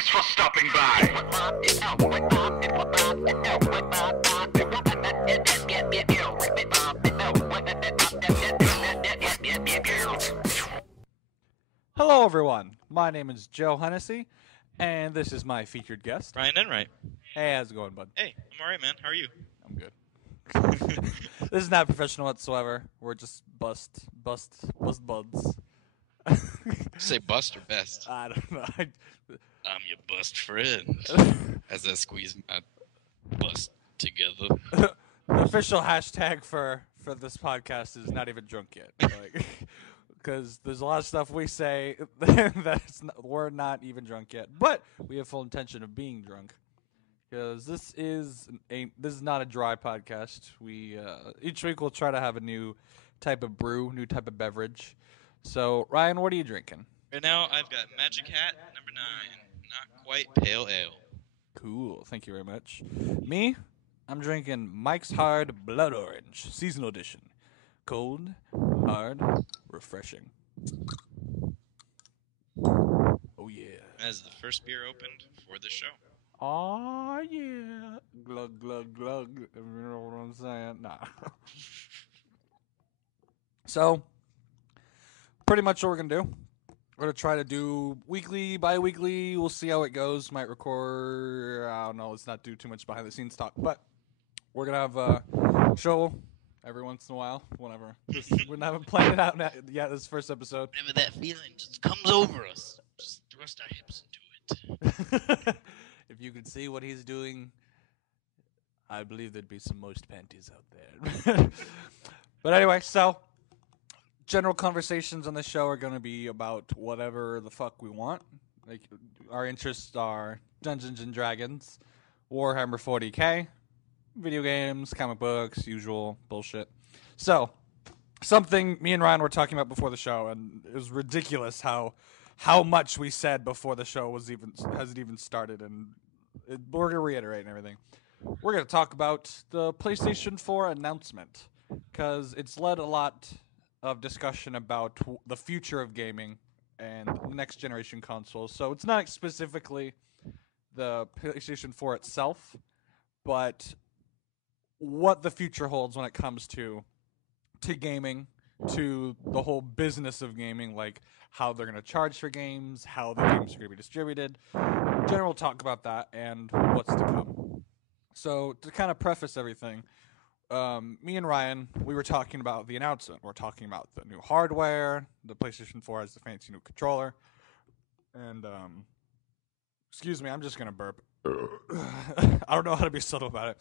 Thanks for stopping by. Hello, everyone. My name is Joe Hennessy, and this is my featured guest. Ryan Enright. Hey, how's it going, bud? Hey, I'm alright, man. How are you? I'm good. This is not professional whatsoever. We're just bust buds. Say bust or best? I don't know. I'm your bust friend. As I squeeze my bust together. The official hashtag for this podcast is not even drunk yet. Because there's a lot of stuff we say we're not even drunk yet, but we have full intention of being drunk. Because this is not a dry podcast. We each week we'll try to have a new type of brew, new type of beverage. So Ryan, what are you drinking? Right now, I've got Magic Hat number 9, not quite pale ale. Cool, thank you very much. Me, I'm drinking Mike's Hard Blood Orange Seasonal Edition. Cold, hard, refreshing. Oh yeah. That is the first beer opened for the show. Aw, yeah. Glug, glug, glug. You know what I'm saying? Nah. So, pretty much what we're going to do. We're going to try to do weekly, bi-weekly. We'll see how it goes. Might record, I don't know, let's not do too much behind-the-scenes talk. But we're going to have a show every once in a while, whenever. We haven't planned it out yet, this first episode. Whenever that feeling just comes over us, just thrust our hips into it. If you could see what he's doing, I believe there'd be some moist panties out there. But anyway, so general conversations on the show are going to be about whatever the fuck we want. Like, our interests are Dungeons and Dragons, Warhammer 40K, video games, comic books, usual bullshit. So, something me and Ryan were talking about before the show, and it was ridiculous how much we said before the show hasn't even started, and we're gonna reiterate and everything. We're gonna talk about the PlayStation 4 announcement, because it's led a lot of discussion about the future of gaming and next generation consoles. So it's not specifically the PlayStation 4 itself, but what the future holds when it comes to gaming, to the whole business of gaming, like how they're going to charge for games, how the games are going to be distributed. General talk about that and what's to come. So to kind of preface everything, me and Ryan, we were talking about the announcement. We're talking about the new hardware. The PlayStation 4 has the fancy new controller. And, excuse me, I'm just going to burp. I don't know how to be subtle about it.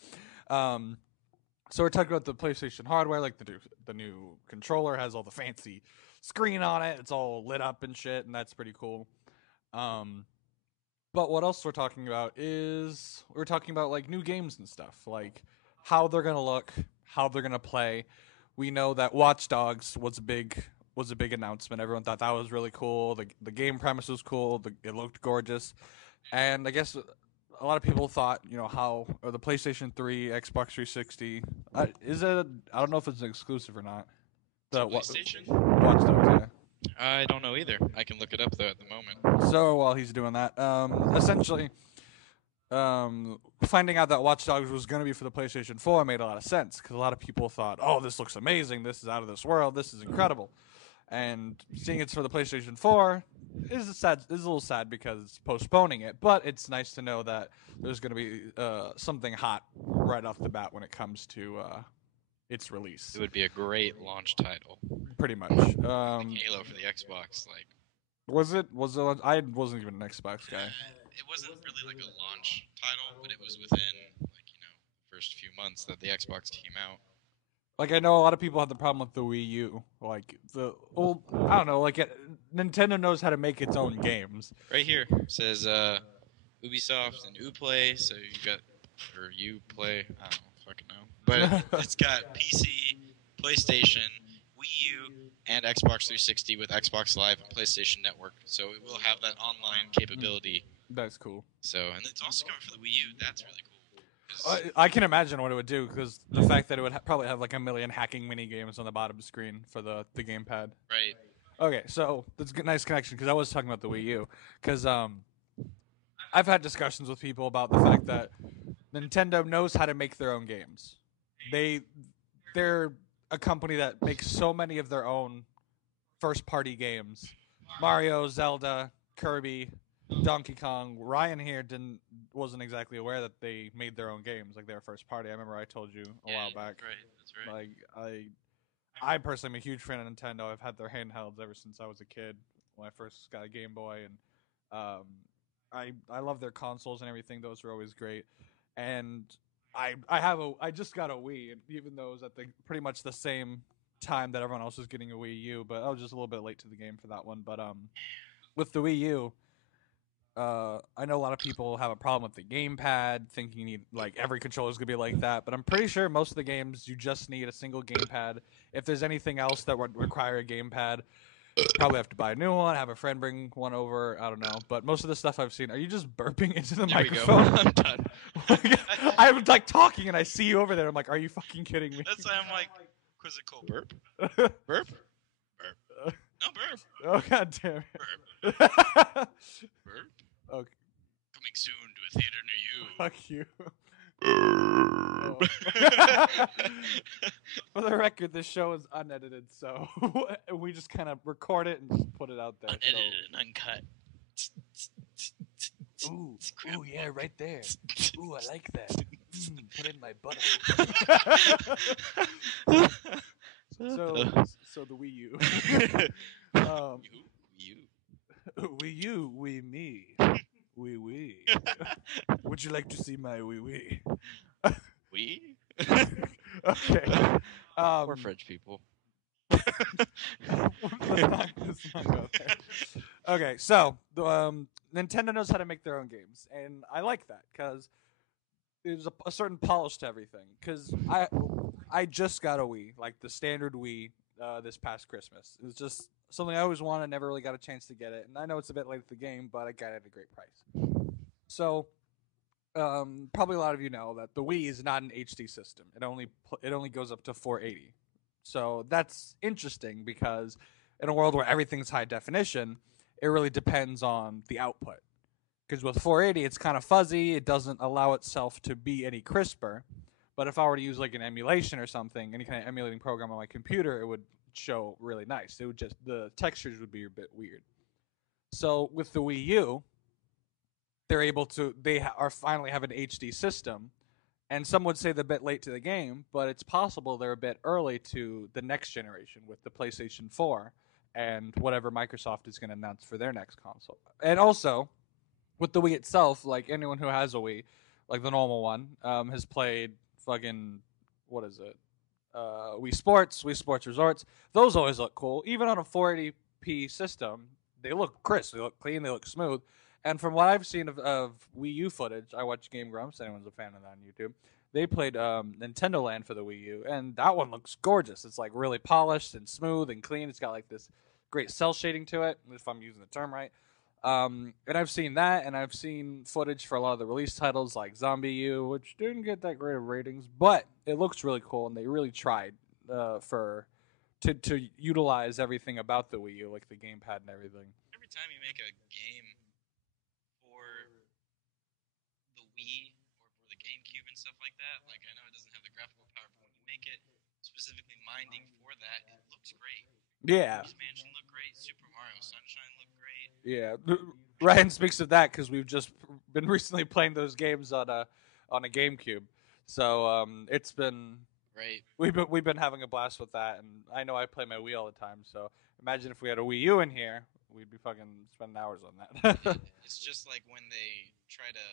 So we're talking about the PlayStation hardware, like the new controller has all the fancy screen on it. It's all lit up and shit, and that's pretty cool. But what else we're talking about is we're talking about like new games and stuff, like how they're gonna look, how they're gonna play. We know that Watch Dogs was a big announcement. Everyone thought that was really cool. The game premise was cool. It looked gorgeous, and I guess a lot of people thought, or the PlayStation 3, Xbox 360, is it? I don't know if it's an exclusive or not. The PlayStation? Watch Dogs, yeah. I don't know either. I can look it up, though, at the moment. So while he's doing that, essentially, finding out that Watch Dogs was going to be for the PlayStation 4 made a lot of sense, because a lot of people thought, oh, this looks amazing, this is out of this world, this is incredible. And seeing it's for the PlayStation 4 is a little sad because it's postponing it, but it's nice to know that there's going to be something hot right off the bat when it comes to its release. It would be a great launch title. Pretty much. Like Halo for the Xbox, like. Was it? I wasn't even an Xbox guy. It wasn't really like a launch title, but it was within the first few months that the Xbox came out. Like, I know a lot of people have the problem with the Wii U. Like, I don't know, Nintendo knows how to make its own games. Right here it says Ubisoft and Uplay, so Uplay, I don't fucking know. But it's got PC, PlayStation, Wii U, and Xbox 360 with Xbox Live and PlayStation Network. So it will have that online capability. That's cool. So, and it's also coming for the Wii U. That's really cool. I can imagine what it would do, because the fact that it would probably have like a million hacking mini games on the bottom screen for the gamepad. Right. Okay, so that's a nice connection, because I was talking about the Wii U, because I've had discussions with people about the fact that Nintendo knows how to make their own games. They're a company that makes so many of their own first party games. Mario, Zelda, Kirby, Donkey Kong. Ryan here wasn't exactly aware that they made their own games, like their first party. I remember I told you a while back. That's right. Like I personally am a huge fan of Nintendo. I've had their handhelds ever since I was a kid when I first got a Game Boy, and I love their consoles and everything. Those are always great. And I just got a Wii, and even though it was at pretty much the same time that everyone else was getting a Wii U, but I was just a little bit late to the game for that one. But with the Wii U, I know a lot of people have a problem with the gamepad, thinking you need like every controller is gonna be like that. But I'm pretty sure most of the games you just need a single gamepad. If there's anything else that would require a gamepad, probably have to buy a new one. Have a friend bring one over. I don't know. But most of the stuff I've seen, are you just burping into the There we microphone? go. I'm done. I'm like talking and I see you over there. I'm like, are you fucking kidding me? That's why I'm like, quizzical burp. Burp? Burp. No burp. Oh god damn it. Burp. Okay. Coming soon to a theater near you. Fuck you. Burp. For the record, this show is unedited, so we just kind of record it and just put it out there. Unedited and uncut. Ooh, yeah, right there. Ooh, I like that. Put it in my butt. So the Wii U. You. Wii U, Wii me. Wii. Would you like to see my Wii? We? Okay. We're French people. let's not go there. Okay, so Nintendo knows how to make their own games, and I like that because there's a certain polish to everything. Because I just got a Wii, like the standard Wii, this past Christmas. It was just something I always wanted, never really got a chance to get it, and I know it's a bit late at the game, but I got it at a great price. So, probably a lot of you know that the Wii is not an HD system. It only goes up to 480. So that's interesting because in a world where everything's high definition, it really depends on the output. Because with 480, it's kind of fuzzy. It doesn't allow itself to be any crisper. But if I were to use like an emulation or something, any kind of emulating program on my computer, it would show really nice. It would just, the textures would be a bit weird. So with the Wii U, they're able to, are finally have an HD system. And some would say they're a bit late to the game, but it's possible they're a bit early to the next generation with the PlayStation 4 and whatever Microsoft is going to announce for their next console. And also, with the Wii itself, like anyone who has a Wii, like the normal one, has played fucking, what is it? Wii Sports Resorts. Those always look cool. Even on a 480p system, they look crisp, they look clean, they look smooth. And from what I've seen of Wii U footage, I watch Game Grumps, anyone's a fan of that on YouTube, they played Nintendo Land for the Wii U, and that one looks gorgeous. It's like really polished and smooth and clean. It's got like this great cell shading to it, if I'm using the term right. And I've seen that, and I've seen footage for a lot of the release titles like Zombie U, which didn't get that great of ratings, but it looks really cool, and they really tried to utilize everything about the Wii U, like the gamepad and everything. Every time you make a game for the Wii or for the GameCube and stuff like that, like I know it doesn't have the graphical power, but when you make it specifically minding for that, it looks great. Yeah. Luigi's Mansion looked great. Super Mario Sunshine looked great. Yeah. Ryan speaks of that because we've just been recently playing those games on a GameCube. So it's been Right. we've been having a blast with that, and I know I play my Wii all the time. So imagine if we had a Wii U in here, we'd be fucking spending hours on that. It's just like when they try to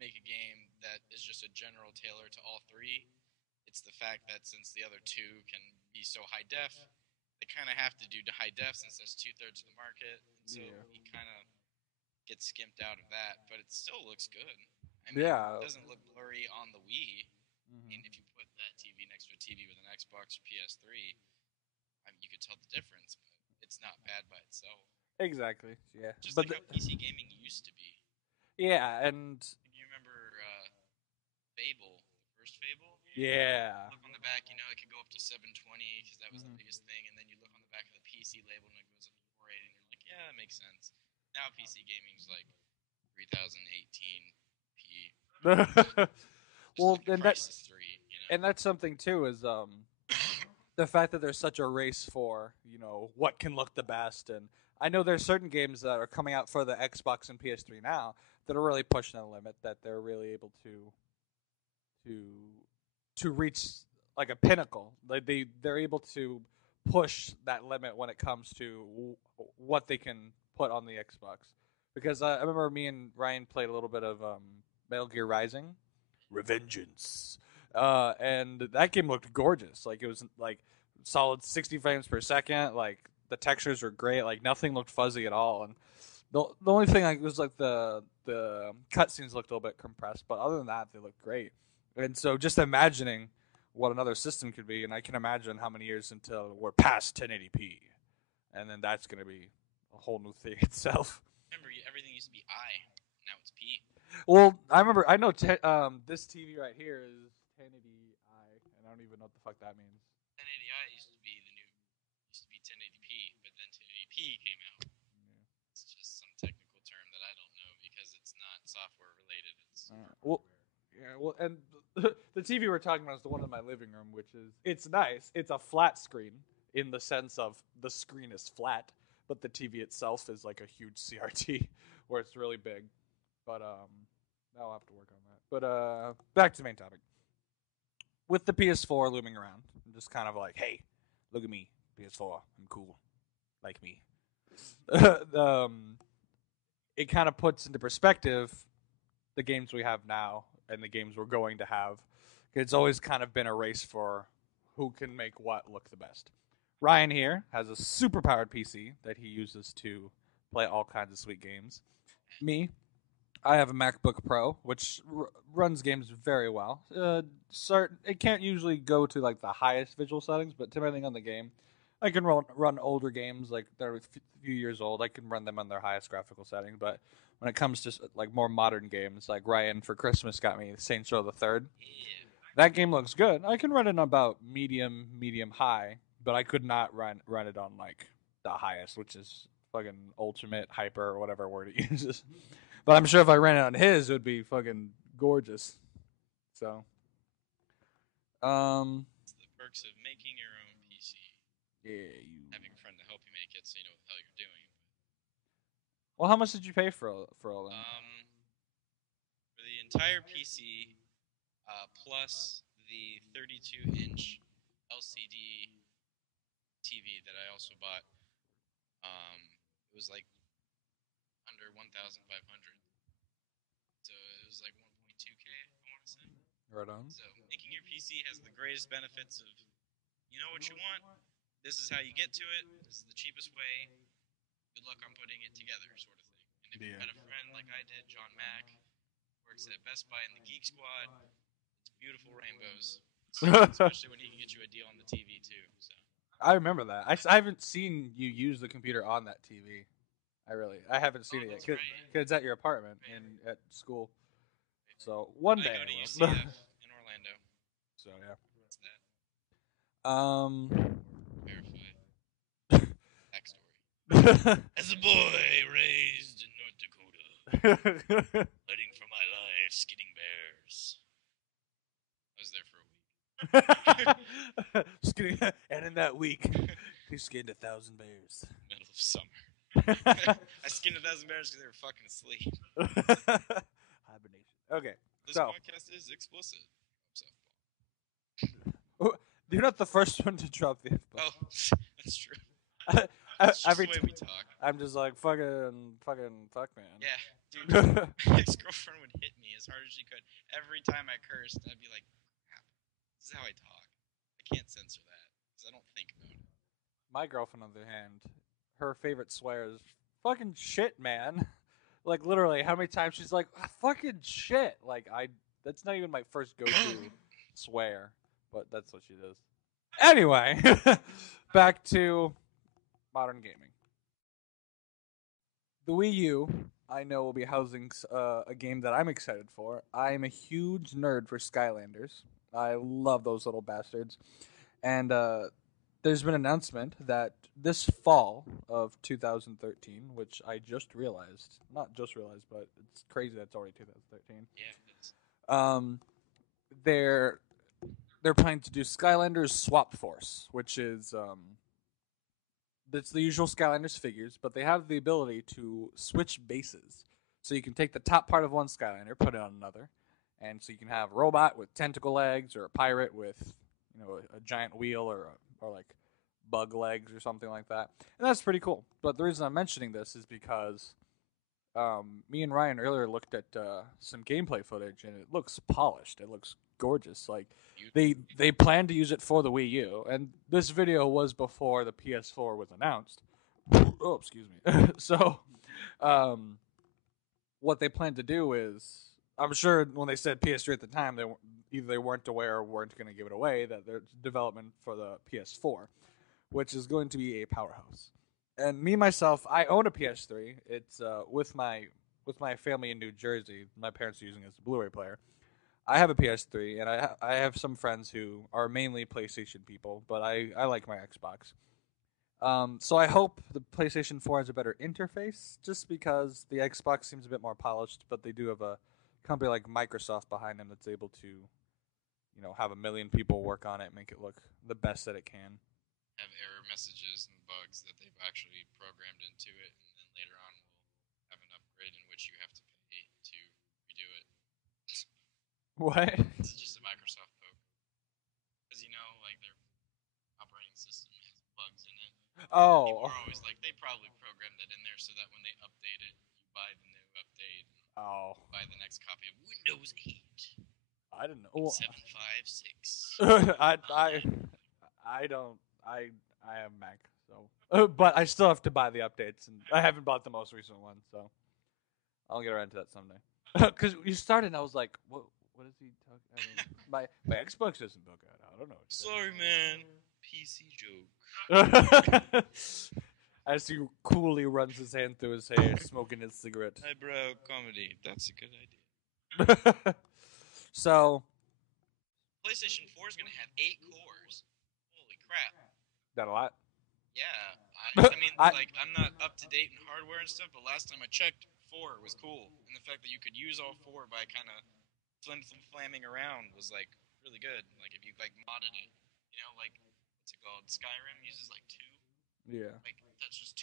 make a game that is just a general tailor to all three. It's the fact that since the other two can be so high def, they kind of have to do high def since that's 2/3 of the market. And so you kind of get skimped out of that, but it still looks good. I mean, Yeah. It doesn't look blurry on the Wii. Mm-hmm. I mean, if you put that TV next to a TV with an Xbox or PS3, I mean, you could tell the difference, but it's not bad by itself. Exactly. Yeah. Just But like how PC gaming used to be. yeah, and You remember Fable, the first Fable? yeah. Look on the back, you know, it could go up to 720 because that was the biggest thing, and then you look on the back of the PC label and it goes up to 480, and you're like, yeah, that makes sense. Now PC gaming's like 3018p. Well, Like a and that Crysis 3, and that's something too is the fact that there's such a race for what can look the best, and I know there's certain games that are coming out for the Xbox and PS3 now that are really pushing the limit, that they're really able to to reach like a pinnacle. Like they're able to push that limit when it comes to what they can put on the Xbox. Because I remember me and Ryan played a little bit of Metal Gear Rising, Revengeance, and that game looked gorgeous. Like it was like solid 60 frames per second. Like the textures were great. Like nothing looked fuzzy at all. And the only thing like was like the cutscenes looked a little bit compressed, but other than that, they looked great. And so just imagining what another system could be, and I can imagine how many years until we're past 1080p, and then that's going to be a whole new thing itself. Remember, everything used to be I, now it's P. Well, I know this TV right here is 1080i, and I don't even know what the fuck that means. 1080i used to be 1080p, but then 1080p came out. Yeah. It's just some technical term that I don't know because it's not software related. It's and the TV we're talking about is the one in my living room, it's nice. It's a flat screen in the sense of the screen is flat, but the TV itself is like a huge CRT where it's really big. But I'll have to work on that. But back to the main topic. With the PS4 looming around, I'm just kind of like, hey, look at me, PS4, I'm cool, like me. It kind of puts into perspective the games we have now and the games we're going to have. It's always kind of been a race for who can make what look the best. Ryan here has a super powered PC that he uses to play all kinds of sweet games. Me, I have a MacBook Pro, which runs games very well. It can't usually go to like the highest visual settings, but depending on the game, I can run older games like they're a few years old. I can run them on their highest graphical setting. But when it comes to like more modern games, like Ryan for Christmas got me Saints Row the Third. Yeah. That game looks good. I can run it on about medium high, but I could not run it on like the highest, which is fucking ultimate, hyper, or whatever word it uses. But I'm sure if I ran it on his, it would be fucking gorgeous. So, it's the perks of making your own PC. Yeah, having a friend to help you make it, so you know what the hell you're doing. Well, how much did you pay for all that? For the entire PC, plus the 32-inch LCD TV that I also bought, it was like under 1,500. So it was like 1.2K, I want to say. Right on. So making your PC has the greatest benefits of, you know what you want, this is how you get to it, this is the cheapest way, good luck on putting it together, sort of thing. And if you had a friend like I did, John Mack, works at Best Buy in the Geek Squad, it's beautiful rainbows. Especially when he can get you a deal on the TV too. So. I remember that. I haven't seen you use the computer on that TV. I haven't seen it yet. Because it's at your apartment and at school. So one day I go to UCF in Orlando. So yeah. What's that? Verify. Backstory. As a boy raised in North Dakota, fighting for my life, skinning bears. I was there for a week. Skinning, and in that week, he skinned 1,000 bears. Middle of summer. I skinned 1,000 bears because they were fucking asleep. Hibernation. Okay. This podcast is explicit. You're not the first one to drop the F-bomb. Oh, that's true. That's just every the way we talk. I'm just like, fuck man. Yeah, dude. My ex-girlfriend would hit me as hard as she could. Every time I cursed, I'd be like, crap, this is how I talk. I can't censor that, because I don't think about it. My girlfriend, on the other hand, her favorite swear is fucking shit, man. Like, literally, how many times she's like, fucking shit. Like, that's not even my first go-to swear, but that's what she does. Anyway, back to modern gaming. The Wii U, I know, will be housing a game that I'm excited for. I'm a huge nerd for Skylanders. I love those little bastards. And there's been an announcement that this fall of 2013, which I just realized, not just realized, but it's crazy that it's already 2013. Yeah, it's Um, they're they're planning to do Skylanders Swap Force, which is it's the usual Skylanders figures, but they have the ability to switch bases. So you can take the top part of one Skylander, put it on another, and so you can have a robot with tentacle legs, or a pirate with a giant wheel, or like bug legs or something like that, and that's pretty cool. But the reason I'm mentioning this is because me and Ryan earlier looked at some gameplay footage, and it looks polished. It looks gorgeous. Like they plan to use it for the Wii U, and this video was before the PS4 was announced. Oh, excuse me. So, what they plan to do is, I'm sure when they said PS3 at the time, either they weren't aware or weren't going to give it away that there's development for the PS4, which is going to be a powerhouse. And me myself, I own a PS3. It's with my family in New Jersey. My parents are using it as a Blu-ray player. I have a PS3, and I have some friends who are mainly PlayStation people, but I like my Xbox. So I hope the PlayStation 4 has a better interface, just because the Xbox seems a bit more polished, but they do have a company like Microsoft behind them that's able to, have a million people work on it, make it look the best that it can. have error messages and bugs that they've actually programmed into it, and then later on we'll have an upgrade in which you have to pay to redo it. What? This is just a Microsoft poke. Because like their operating system has bugs in it. People Oh. are always like, they probably programmed that in there so that when they update it, you buy the new update, Oh. buy the next copy of Windows 8. I didn't know. 756. I don't. I have Mac, so but I still have to buy the updates, and I haven't bought the most recent one, so I'll get around to that someday. Because you started, and I was like, what? What is he talking? My Xbox doesn't bug out. I don't know. Sorry, man. PC joke. As he coolly runs his hand through his hair, smoking his cigarette. Highbrow comedy. That's a good idea. So, PlayStation 4 is going to have 8 cores. Holy crap. that a lot? Yeah. I mean, I'm not up to date in hardware and stuff, but last time I checked, 4 was cool. And the fact that you could use all 4 by kind of flamming around was, really good. Like, if you, modded it. What's it called? Skyrim uses, 2. Yeah. That's just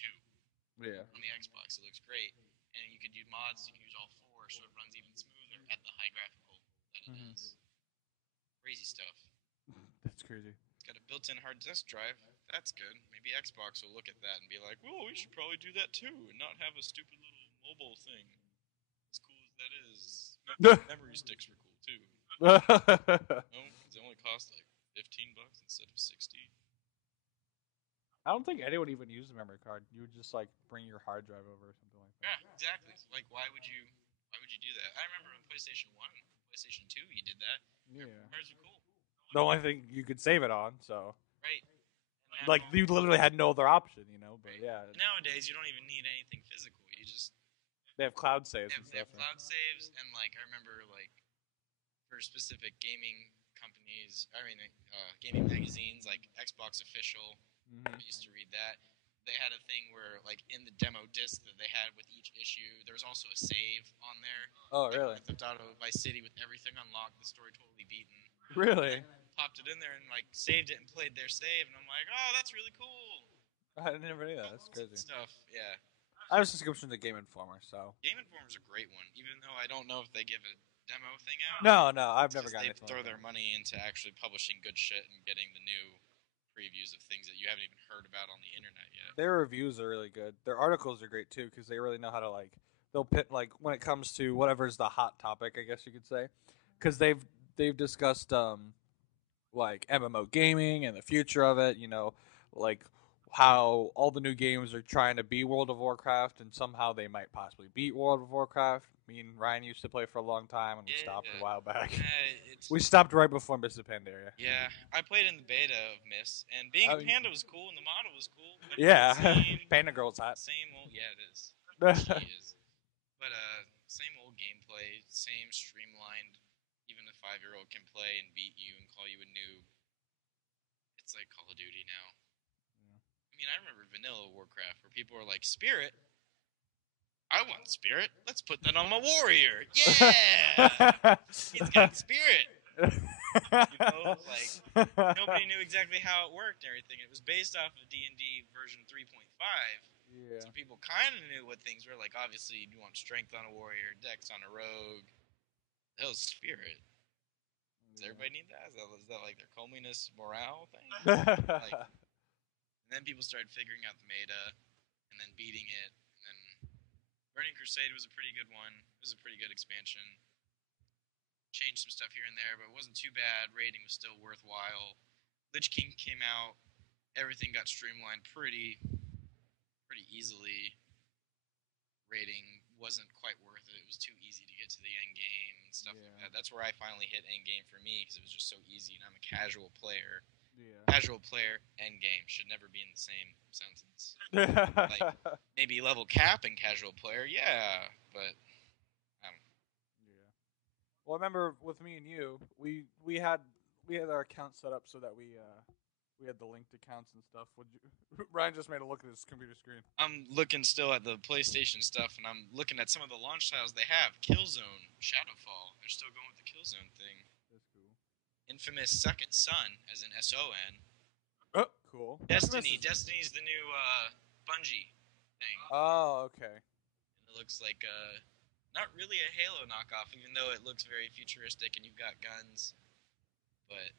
2. Yeah. On the Xbox, it looks great. And you could use mods, you can use all 4, so it runs even smoother at the high graphical that it is. Crazy stuff. That's crazy. It's got a built-in hard disk drive. That's good. Maybe Xbox will look at that and be like, well, we should probably do that too, and not have a stupid little mobile thing. As cool as that is. Memory sticks were cool too. No, because they only cost $15 instead of 60. I don't think anyone even used a memory card. You would just bring your hard drive over or something like that. Yeah, exactly. Why would you do that? I remember on PlayStation 1, PlayStation 2, you did that. Yeah. Cards are cool. The only thing you could save it on, so Right. you literally had no other option, But right. yeah, Nowadays, you don't even need anything physical. You just they have cloud saves. they have cloud saves, and I remember for specific gaming companies, gaming magazines like Xbox Official. I used to read that. They had a thing where, in the demo disc that they had with each issue, there was also a save on there. Oh, really? Grand Theft Auto Vice City with everything unlocked, the story totally beaten. Really? Popped it in there and saved it and played their save, and I'm like, oh, that's really cool. I never knew that. That's crazy. Stuff, yeah. I have a subscription to Game Informer, so. Game Informer's a great one, even though I don't know if they give a demo thing out. No, I've never gotten it. They throw their money into actually publishing good shit and getting the new previews of things that you haven't even heard about on the internet yet. Their reviews are really good. Their articles are great too, because they really know how to they'll pit when it comes to whatever's the hot topic, I guess you could say, because they've discussed MMO gaming and the future of it. How all the new games are trying to be World of Warcraft, and somehow they might possibly beat World of Warcraft. Me and Ryan used to play for a long time, and we stopped a while back. We stopped right before Mists of Pandaria. Yeah, I played in the beta of Mists, and being a panda was cool, and the model was cool. But yeah, Panda Girl's hot. Same old, yeah, it is. She is. But same old gameplay, same streamlined. Even a 5-year-old can play and beat you and call you a noob. It's like Call of Duty now. mean, I remember vanilla Warcraft where people were like, Spirit? I want Spirit. Let's put that on my warrior. Yeah! He's got Spirit. You know, like, nobody knew exactly how it worked and everything. It was based off of D&D version 3.5. Yeah. So people kind of knew what things were. Like, obviously, you want strength on a warrior, dex on a rogue. Hell's Spirit. Does everybody need that? Is that like their comeliness morale thing? Like, and then people started figuring out the meta, and then beating it. And then Burning Crusade was a pretty good one. It was a pretty good expansion. Changed some stuff here and there, but it wasn't too bad. Raiding was still worthwhile. Lich King came out. Everything got streamlined pretty easily. Raiding wasn't quite worth it. It was too easy to get to the end game and stuff like that. That's where I finally hit end game for me because it was just so easy, and I'm a casual player. Yeah. Casual player, end game should never be in the same sentence. Like maybe level cap and casual player, yeah, but I don't know. Yeah. Well, I remember with me and you, we had our account set up so that we had the linked accounts and stuff. Ryan just made a look at his computer screen. I'm looking still at the PlayStation stuff, and I'm looking at some of the launch titles they have. Killzone, Shadowfall. They're still going with the Killzone thing. That's cool. Infamous Second Son, as in SON. Oh, cool. Destiny. Destiny's the new Bungie thing. Oh, okay. And it looks like not really a Halo knockoff, even though it looks very futuristic and you've got guns. But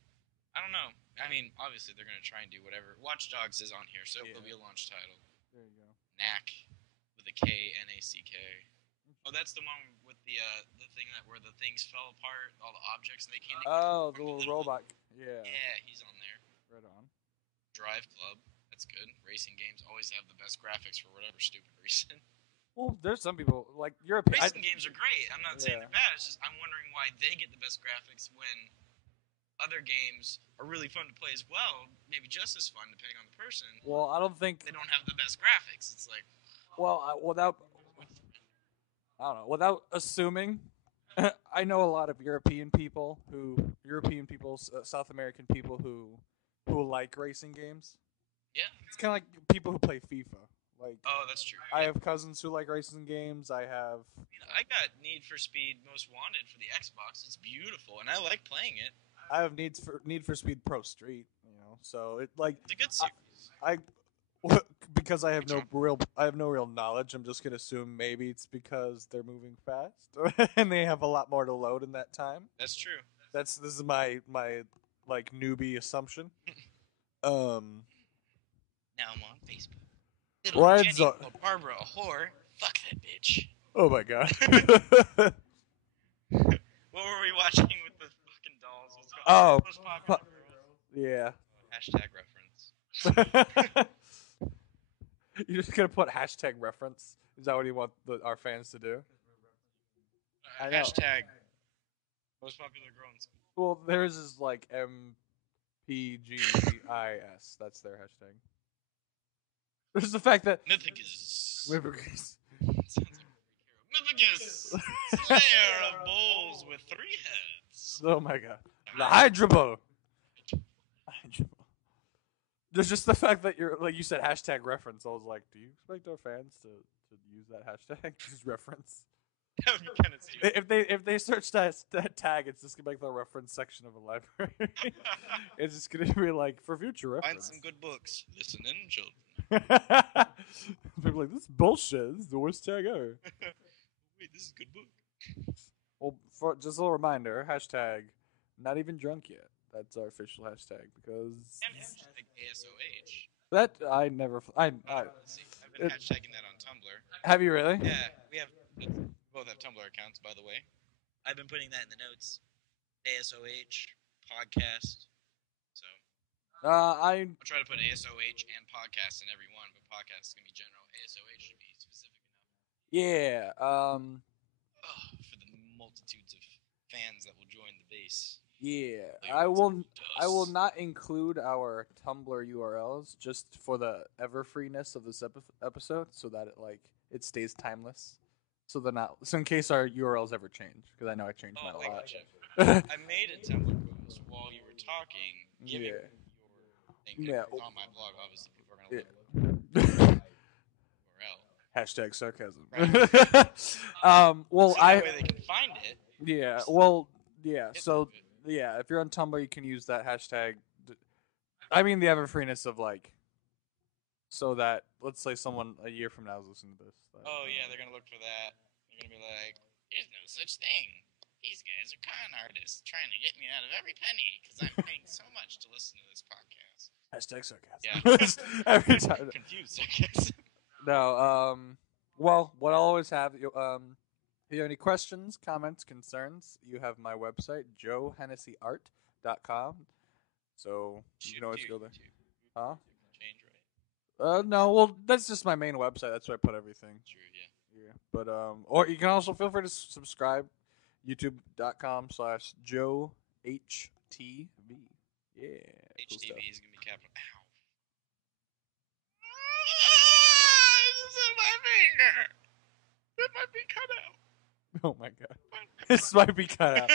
I don't know. I mean, obviously they're going to try and do whatever. Watch Dogs is on here, so it'll be a launch title. There you go. Knack with a K, N-A-C-K. Oh, that's the one with the thing where the things fell apart, all the objects, and they came. Oh, the little robot. Yeah. Yeah, he's on there. Right on. Drive Club. That's good. Racing games always have the best graphics for whatever stupid reason. Well, there's some people like European. Racing games are great. I'm not saying they're bad. It's just I'm wondering why they get the best graphics when other games are really fun to play as well. Maybe just as fun, depending on the person. Well, I don't think they don't have the best graphics. It's like, well, without I don't know, without assuming, I know a lot of European people, South American people who like racing games. Yeah. It's kind of like people who play FIFA. Like, oh, that's true. I have cousins who like racing games. I got Need for Speed Most Wanted for the Xbox. It's beautiful, and I like playing it. I have Need for Speed Pro Street. So it's a good series. I because I have no real knowledge. I'm just gonna assume maybe it's because they're moving fast and they have a lot more to load in that time. That's true. This is my like newbie assumption. Now I'm on Facebook. Ryan's Jenny called Barbara a whore. Fuck that bitch. Oh my god. What were we watching with the fucking dolls? Oh, Most popular girls. Yeah. Hashtag reference. You're just gonna put hashtag reference? Is that what you want our fans to do? Hashtag most popular girl in school. Well, theirs is like MPGIS. That's their hashtag. There's the fact that Mythicus. Mythicus. Sounds like a freak hero. Mythicus, slayer of bulls with 3 heads. Oh my god. The Hydra Bow. There's just the fact that you're like you said hashtag reference. I was like, do you expect our fans to use that hashtag? Just reference. That would be kind of stupid. If they search that tag, it's just gonna be like the reference section of a library. It's just gonna be like for future reference. Find some good books. Listen in, children. People are like, this is bullshit. This is the worst tag ever. Wait, this is a good book. Well, for just a little reminder, hashtag not even drunk yet. That's our official hashtag because And hashtag ASOH. that I never I Let's see. I've been hashtagging that on Tumblr. Have you really? Yeah, we both have Tumblr accounts, by the way. I've been putting that in the notes. ASOH podcast. So I'll try to put ASOH and podcast in every one, but podcast is gonna be general. ASOH should be specific enough. Yeah. For the multitudes of fans that will join the base. Yeah. I will not include our Tumblr URLs just for the everfreeness of this episode, so that it stays timeless. So in case our URLs ever change, because I know I changed mine a lot. Gotcha. I made a Tumblr post while you were talking, giving your thing. Yeah. It's on my blog, obviously. People are gonna look. Hashtag sarcasm. Right. Well, So that way they can find it. yeah. Well, yeah. Hit So it. yeah, if you're on Tumblr, you can use that hashtag. I mean, the ever freeness of like, so that let's say someone a year from now is listening to this. Oh yeah, they're gonna look for that. They're gonna be like, "There's no such thing. These guys are con artists trying to get me out of every penny because I'm paying so much to listen to this podcast." Hashtag sarcasm. Yeah. Every time. Confused, I guess. No. Well, what I'll always have. If you have any questions, comments, concerns, you have my website, joehennessyart.com. So you can always go there. Huh? Change, right? No. Well, that's just my main website. That's where I put everything. True, yeah. Yeah. But or you can also feel free to subscribe. YouTube.com/JoeHTV. Yeah. Cool stuff. HTV is gonna be capital. Ow. This is my finger. It might be cut out. Oh my god. This might be cut out.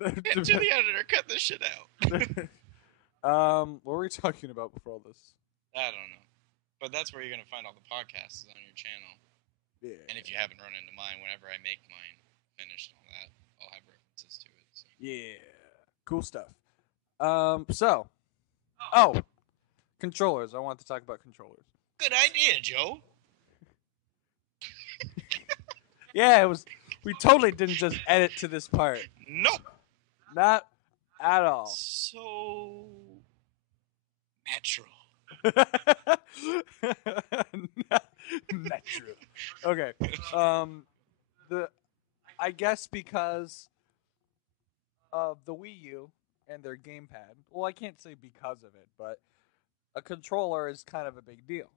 Get to the editor. Cut this shit out. What were we talking about before all this? I don't know. But that's where you're going to find all the podcasts is on your channel. Yeah. And if you haven't run into mine, whenever I make mine finished and all that, I'll have references to it. So. Yeah. Cool stuff. Controllers. I want to talk about controllers. Good idea, Joe. Yeah, it was. We totally didn't just edit to this part. Nope. Not at all. So natural. Natural. Okay. I guess because of the Wii U and their gamepad. Well, I can't say because of it, but a controller is kind of a big deal.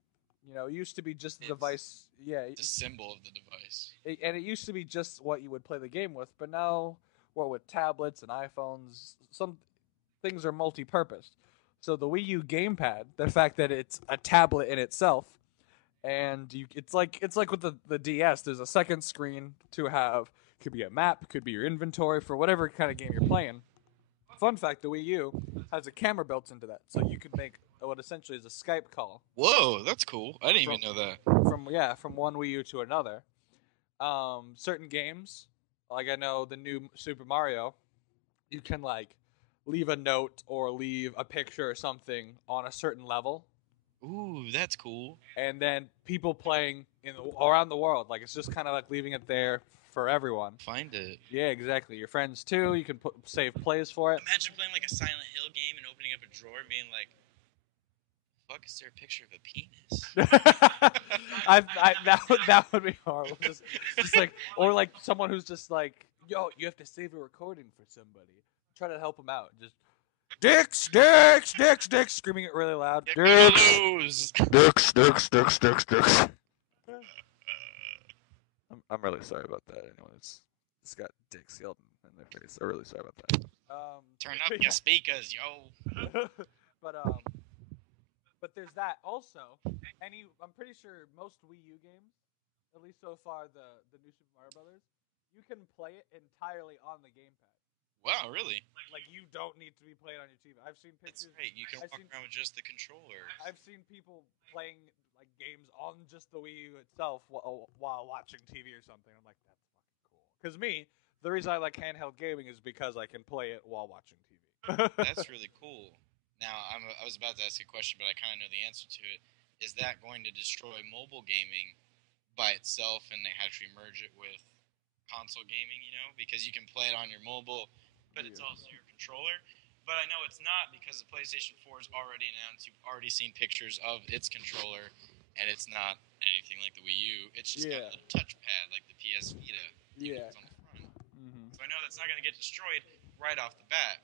You know, it used to be just the device. Yeah. The symbol of the device. And it used to be just what you would play the game with, but now, with tablets and iPhones, some things are multi-purpose. So the Wii U gamepad, the fact that it's a tablet in itself, and it's like with the DS. There's a second screen to have. Could be a map, could be your inventory for whatever kind of game you're playing. Fun fact: the Wii U has a camera built into that, so you could make what essentially is a Skype call. Whoa, that's cool. I didn't even know that. From one Wii U to another. Certain games, like I know the new Super Mario, you can like leave a note or leave a picture or something on a certain level. Ooh, that's cool. And then people playing around the world, like it's just kind of like leaving it there for everyone. Find it. Yeah, exactly. Your friends too. You can save plays for it. Imagine playing like a Silent Hill game and opening up a drawer and being like, "Fuck, is there a picture of a penis?" That would be horrible. Just like, or like someone who's just like, "Yo, you have to save a recording for somebody." Try to help them out. Just dicks, screaming it really loud. Dicks. Dicks. I'm really sorry about that. Anyone that's got dicks yelled in their face, I'm really sorry about that. Turn up your speakers, yo. But there's that also. I'm pretty sure most Wii U games, at least so far, the new Super Mario Brothers, you can play it entirely on the gamepad. Wow, really? Like you don't need to be playing on your TV. I've seen pictures. That's right. You can walk around with just the controller. I've seen people playing like games on just the Wii U itself while watching TV or something. I'm like, that's fucking cool. Because the reason I like handheld gaming is because I can play it while watching TV. That's really cool. Now, I was about to ask you a question, but I kind of know the answer to it. Is that going to destroy mobile gaming by itself, and they have to merge it with console gaming, because you can play it on your mobile, but it's also your controller? But I know it's not, because the PlayStation 4 is already announced. You've already seen pictures of its controller, and it's not anything like the Wii U. It's just got a little touchpad like the PS Vita. It's on the front. Mm-hmm. So I know that's not going to get destroyed right off the bat,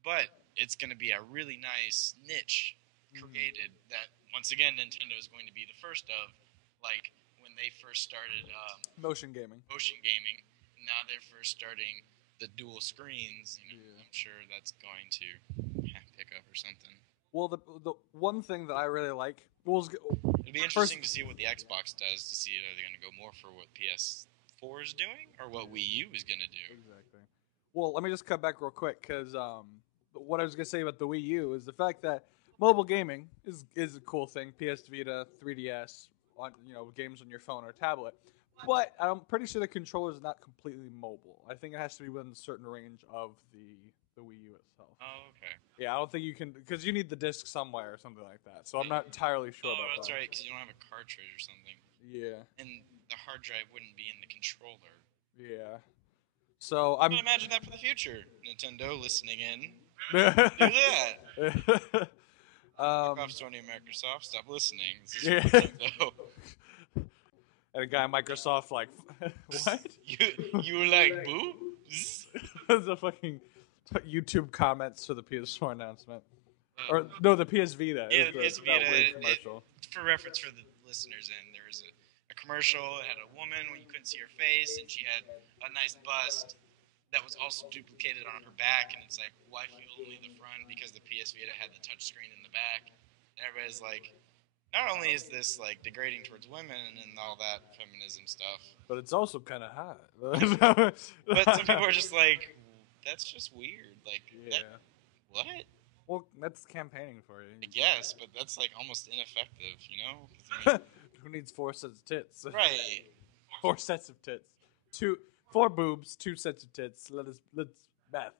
but it's going to be a really nice niche created that, once again, Nintendo is going to be the first of, like when they first started motion gaming. Now they're first starting the dual screens. I'm sure that's going to pick up or something. Well, the one thing that I really like it'd be interesting to see what the Xbox does, to see if they're going to go more for what PS4 is doing or what Wii U is going to do. Exactly. Well, let me just cut back real quick, because what I was going to say about the Wii U is the fact that mobile gaming is a cool thing. PS Vita, 3DS, on games on your phone or tablet. But I'm pretty sure the controller is not completely mobile. I think it has to be within a certain range of the Wii U itself. Oh, okay. Yeah, I don't think you can because you need the disc somewhere or something like that. So I'm not entirely sure Oh, about that's that. right, because you don't have a cartridge or something. Yeah, And the hard drive wouldn't be in the controller. yeah. So I'm. But imagine that for the future. Nintendo listening in. um, Do that. Fuck off, Sony and Microsoft. Stop listening. This is Yeah. Nintendo. And a guy at Microsoft like, what? You like boobs? The fucking YouTube comments for the PS4 announcement. Or no, the PS Vita. Yeah, It the was PS that Vita. weird commercial. For reference for the listeners, there was a commercial. It had a woman when you couldn't see her face, and she had a nice bust that was also duplicated on her back. And it's like, why feel only the front? Because the PS Vita had the touchscreen in the back. And everybody's like, not only is this like degrading towards women and all that feminism stuff, But it's also kind of hot. but some people are just like, that's just weird. Like, Yeah. what? Well, that's campaigning for I you. guess, but that's like almost ineffective, you know? 'Cause, I mean, Who needs 4 sets of tits? right. 4 sets of tits. 4 boobs, 2 sets of tits. Let's math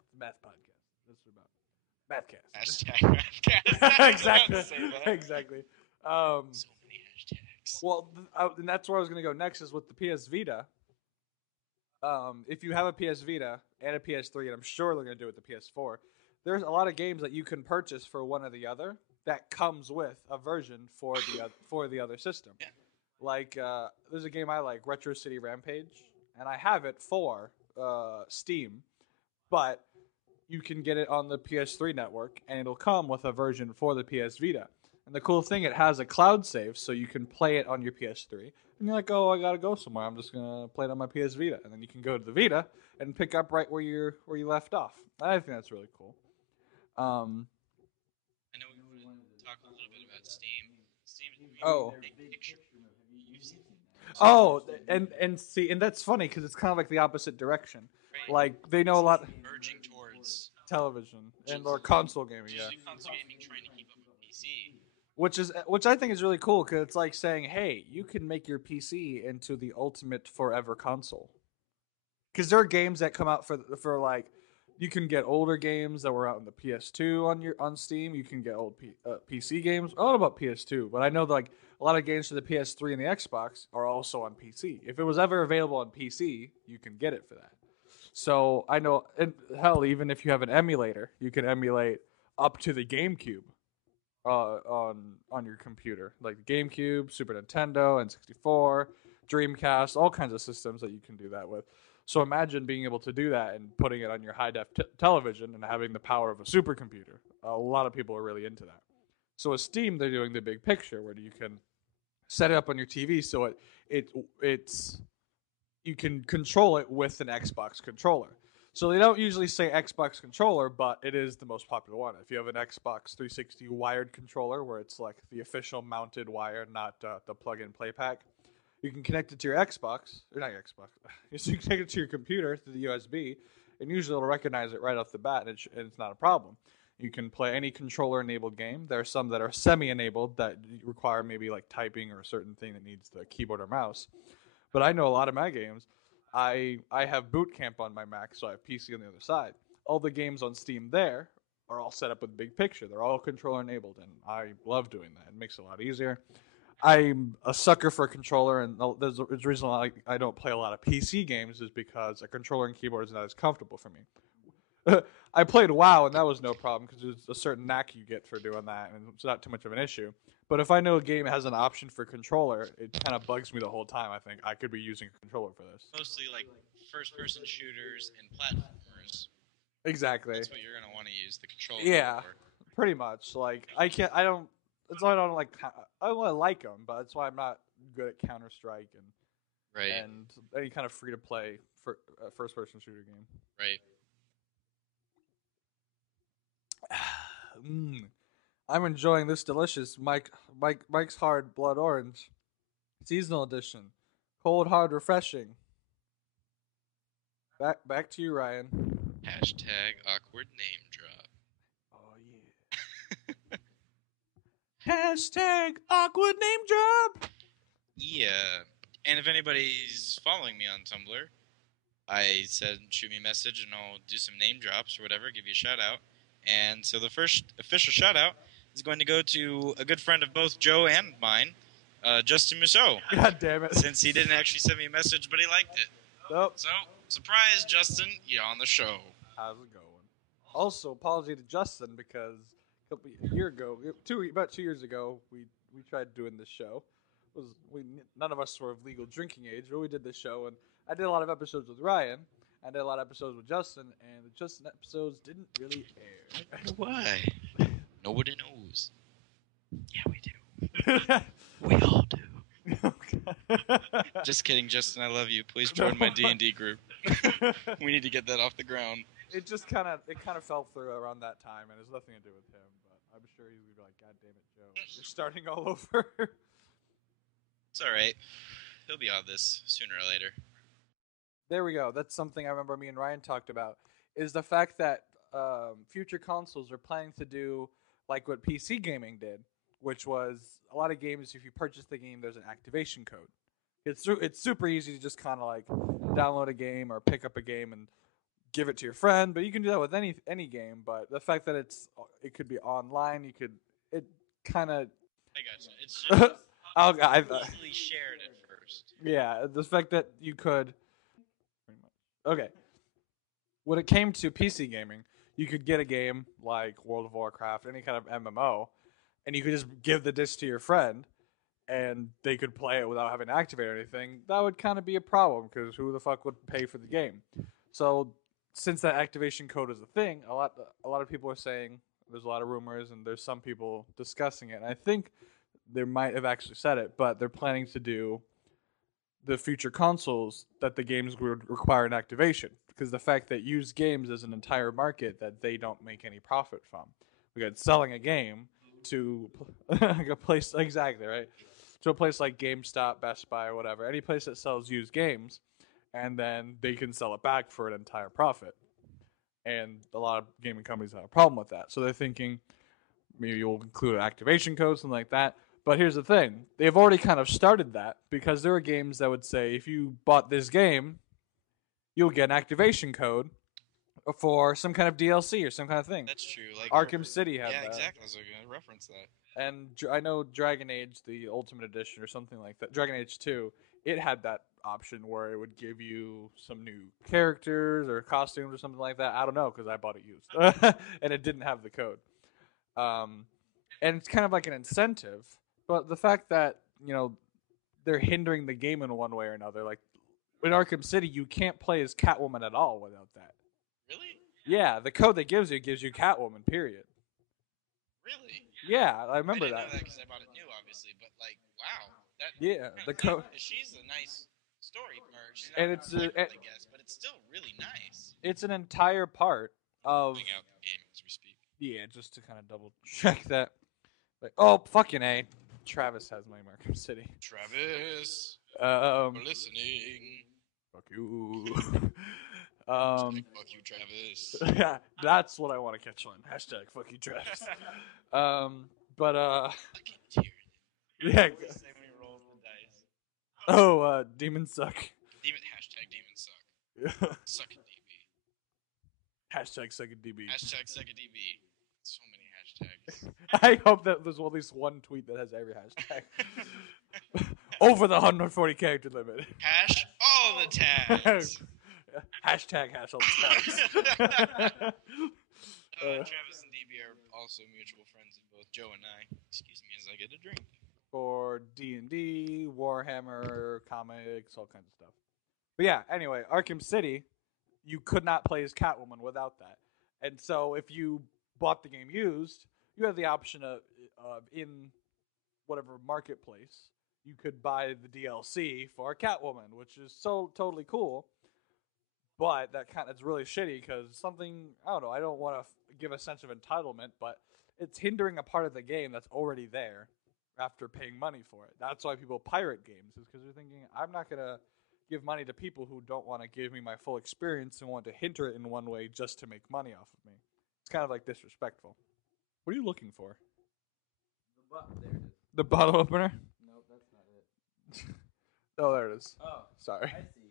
podcast. That's what about mathcast. Hashtag Mathcast. Exactly. Say that. Exactly. So many hashtags. Well, and that's where I was going to go next is with the PS Vita. If you have a PS Vita and a PS3, and I'm sure they're going to do it with the PS4, there's a lot of games that you can purchase for one or the other that comes with a version for the other system. Yeah. Like there's a game I like, Retro City Rampage, and I have it for Steam, but you can get it on the PS3 network, and it'll come with a version for the PS Vita. And the cool thing, it has a cloud save, so you can play it on your PS3. And you're like, oh, I gotta go somewhere. I'm just gonna play it on my PS Vita, and then you can go to the Vita and pick up right where you left off. I think that's really cool. I know we want to talk a little bit about Steam. Steam is Oh. a big picture. You've seen it. Oh, and see, and that's funny because it's kind of like the opposite direction. Right. Like they know a lot Merging towards television and or console gaming, yeah. usually console gaming trying to keep up with PC. Which I think is really cool because it's like saying, hey, you can make your PC into the ultimate forever console. Because there are games that come out for like, you can get older games that were out on the PS2 on Steam. You can get old PC games. I don't know about PS2, but I know that, like a lot of games for the PS3 and the Xbox are also on PC. If it was ever available on PC, you can get it for that. So I know, and hell, even if you have an emulator, you can emulate up to the GameCube on your computer, like the GameCube, Super Nintendo, N64, Dreamcast, all kinds of systems that you can do that with. So imagine being able to do that and putting it on your high-def television and having the power of a supercomputer. A lot of people are really into that. So with Steam, they're doing the big picture where you can set it up on your TV so it's you can control it with an Xbox controller. So they don't usually say Xbox controller, but it is the most popular one. If you have an Xbox 360 wired controller, where it's like the official mounted wire, not the plug-and-play pack, you can connect it to your Xbox, or not your Xbox, you can connect it to your computer through the USB, and usually it'll recognize it right off the bat, and it's not a problem. You can play any controller-enabled game. There are some that are semi-enabled that require maybe like typing or a certain thing that needs the keyboard or mouse. But I know a lot of my games, I have Boot Camp on my Mac, so I have PC on the other side. All the games on Steam there are all set up with big picture. They're all controller-enabled, and I love doing that. It makes it a lot easier. I'm a sucker for a controller, and there's a reason why I don't play a lot of PC games is because a controller and keyboard is not as comfortable for me. I played WoW, and that was no problem because there's a certain knack you get for doing that, and it's not too much of an issue. But if I know a game has an option for controller, it kind of bugs me the whole time. I think I could be using a controller for this. Mostly like first-person shooters and platformers. Exactly. That's what you're gonna want to use the controller Yeah, for. pretty much. Like that's why I don't like. I don't really like them, but that's why I'm not good at Counter Strike Right. and any kind of free to play for first person shooter game. Right. I'm enjoying this delicious Mike's Hard Blood Orange seasonal edition, cold, hard, refreshing. Back to you, Ryan. Hashtag awkward name drop. Oh yeah. Hashtag awkward name drop. Yeah. And if anybody's following me on Tumblr, I said shoot me a message and I'll do some name drops or whatever, give you a shout out. And so the first official shout out is going to go to a good friend of both Joe and mine, Justin Mousseau. God damn it. Since he didn't actually send me a message, but he liked it. Nope. So, surprise, Justin, you're on the show. How's it going? Also, apology to Justin because a year ago, about 2 years ago, we tried doing this show. None of us were of legal drinking age, but we did this show, and I did a lot of episodes with Ryan. I did a lot of episodes with Justin, and the Justin episodes didn't really air. Why? Nobody knows. Yeah, we do. We all do. Just kidding, Justin. I love you. Please join my D&D group. We need to get that off the ground. It just kind of fell through around that time, and it has nothing to do with him. But I'm sure he's gonna be like, "God damn it, Joe, you're starting all over." It's all right. He'll be on this sooner or later. There we go. That's something I remember me and Ryan talked about, is the fact that future consoles are planning to do like what PC gaming did, which was a lot of games, if you purchase the game, there's an activation code. It's super easy to just kind of like download a game or pick up a game and give it to your friend, but you can do that with any game. But the fact that it could be online, it kind of... I gotcha. It's just I easily shared at first. Yeah, the fact that you could... Okay. When it came to PC gaming, you could get a game like World of Warcraft, any kind of MMO, and you could just give the disc to your friend, and they could play it without having to activate or anything. That would kind of be a problem, because who the fuck would pay for the game? So, since that activation code is a thing, a lot of people are saying, there's a lot of rumors, and there's some people discussing it, and I think they might have actually said it, but they're planning to do the future consoles that the games would require an activation, because the fact that used games is an entire market that they don't make any profit from. We got selling a game to a place, exactly right, to a place like GameStop, Best Buy, or whatever, any place that sells used games, and then they can sell it back for an entire profit. And a lot of gaming companies have a problem with that, so they're thinking maybe you'll include an activation code, something like that. But here's the thing. They've already kind of started that, because there are games that would say, if you bought this game, you'll get an activation code for some kind of DLC or some kind of thing. That's true. Like Arkham City had that. Yeah, exactly. I was going to reference that. And I know Dragon Age, the Ultimate Edition or something like that, Dragon Age 2, it had that option where it would give you some new characters or costumes or something like that. I don't know, because I bought it used. And it didn't have the code. And it's kind of like an incentive. But the fact that, they're hindering the game in one way or another, like in Arkham City, you can't play as Catwoman at all without that. Really? Yeah, the code they gives you Catwoman, period. Really? Yeah, I remember I didn't that. know that because I bought it new, obviously, but like, wow. Yeah, the code. She's a nice story part. She's And not it's, I guess, but it's still really nice. It's an entire part of... Putting out the game as we speak. Yeah, just to kind of double check that. Like, oh, fucking A. Travis has my Arkham City. Travis, we're Um, listening. fuck you. Fuck you, Travis. Yeah, that's what I want to catch on. Hashtag fuck you, Travis. Fucking tear. Yeah. What does it say when he rolls the dice? Demons suck. Hashtag demon suck. Suck it, DB. Hashtag suck it, DB. Hashtag suck it, DB. So many hashtags. I hope that there's at least one tweet that has every hashtag. Over the 140 character limit. Hash all the tags. Hashtag hash all the tags. Travis and DB are also mutual friends of both Joe and I. Excuse me as I get a drink. For D&D, Warhammer, comics, all kinds of stuff. But yeah, anyway, Arkham City, you could not play as Catwoman without that. And so if you bought the game used, you have the option of in whatever marketplace, you could buy the DLC for Catwoman, which is so totally cool. But it's really shitty because I don't want to give a sense of entitlement, but it's hindering a part of the game that's already there after paying money for it. That's why people pirate games, is because they're thinking, I'm not going to give money to people who don't want to give me my full experience and want to hinder it in one way just to make money off of me. It's kind of like disrespectful. What are you looking for? There it is. The bottle opener? Nope, that's not it. Oh, there it is. Oh, Sorry. I see.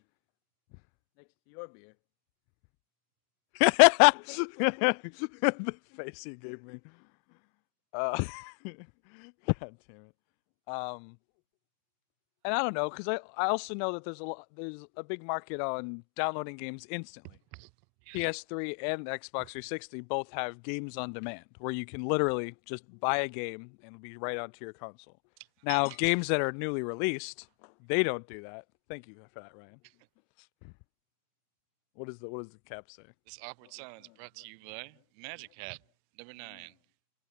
Next to your beer. The face you gave me. God damn it. And I don't know, because I also know that there's a big market on downloading games instantly. PS3 and Xbox 360 both have games on demand, where you can literally just buy a game and it'll be right onto your console. Now, games that are newly released, they don't do that. Thank you for that, Ryan. What does the cap say? This awkward silence brought to you by Magic Hat, number 9.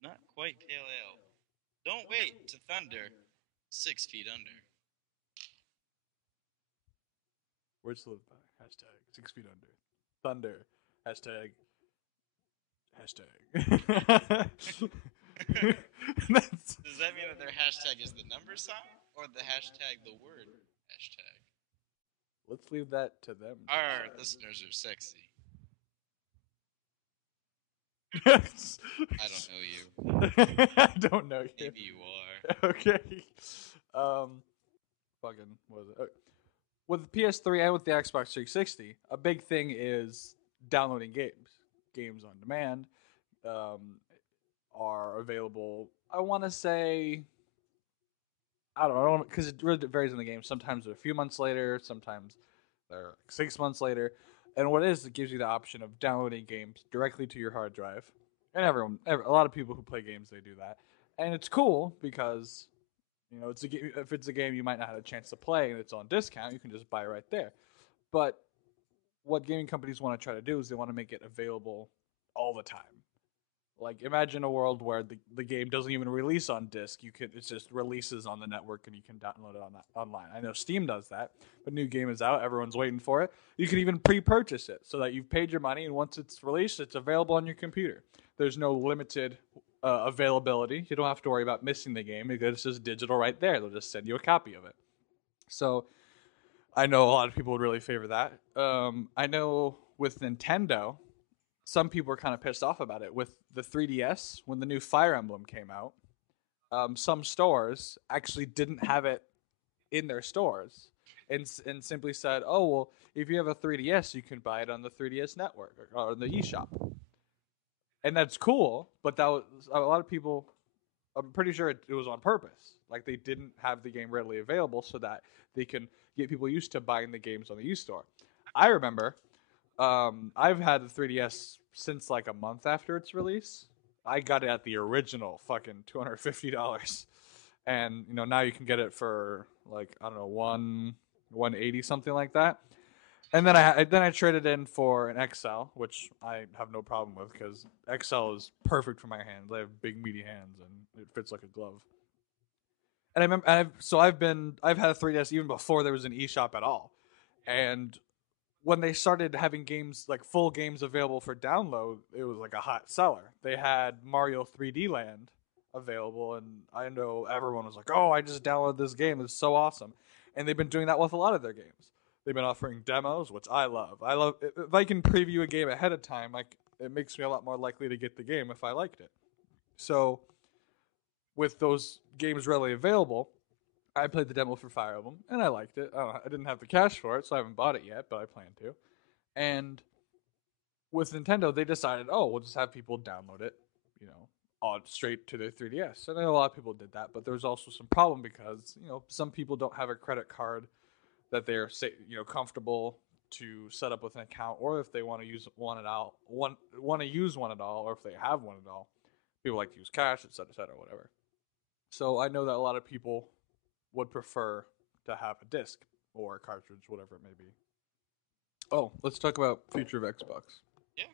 Not quite pale ale. Don't wait to thunder 6 feet under. Words to live by. Hashtag 6 feet under. Thunder. Hashtag. That's, Does that mean that their hashtag is the number sign or the hashtag the word hashtag? let's leave that to them. Our listeners are sexy. I I don't know you. I don't know you. Maybe you are. Okay. Fucking what was it? Okay. With the PS3 and with the Xbox 360, a big thing is downloading games. Games on demand are available. I want to say, I don't know, because it really varies in the game. Sometimes they're a few months later, sometimes they're like 6 months later. And what it is, it gives you the option of downloading games directly to your hard drive. And a lot of people who play games, they do that. And it's cool because, you know, if it's a game you might not have a chance to play and it's on discount, you can just buy it right there. But what gaming companies want to try to do is they want to make it available all the time. Like, imagine a world where the game doesn't even release on disc. It just releases on the network and you can download it online. I know Steam does that. But new game is out. Everyone's waiting for it. You can even pre-purchase it so that you've paid your money, and once it's released, it's available on your computer. There's no limited availability. You don't have to worry about missing the game because it's just digital right there. They'll just send you a copy of it. So I know a lot of people would really favor that. I know with Nintendo, some people are kind of pissed off about it. With the 3DS, when the new Fire Emblem came out, some stores actually didn't have it in their stores and simply said, oh, well, if you have a 3DS, you can buy it on the 3DS network or the eShop. And that's cool, but that was a lot of people, I'm pretty sure it was on purpose. Like, they didn't have the game readily available so that they can get people used to buying the games on the eStore. I remember I've had the 3DS since like a month after its release. I got it at the original fucking $250. And, you know, now you can get it for like, I don't know, 180, something like that. And then I traded in for an XL, which I have no problem with because XL is perfect for my hands. I have big meaty hands and it fits like a glove. And I remember I've had a 3DS even before there was an eShop at all. And when they started having games, like full games available for download, it was like a hot seller. They had Mario 3D Land available, and I know everyone was like, oh, I just downloaded this game. It's so awesome. And they've been doing that with a lot of their games. They've been offering demos, which I love. If I can preview a game ahead of time, like, it makes me a lot more likely to get the game if I liked it. So with those games readily available, I played the demo for Fire Emblem, and I liked it. I didn't have the cash for it, so I haven't bought it yet, but I plan to. And with Nintendo, they decided, oh, we'll just have people download it, you know, straight to their 3DS. And I know a lot of people did that, but there was also some problem because, you know, some people don't have a credit card that they're, comfortable to set up with an account, or if they want to use one at all, or if they have one at all. People like to use cash, et cetera, whatever. So I know that a lot of people would prefer to have a disc or a cartridge, whatever it may be. Oh, let's talk about future of Xbox. Yeah.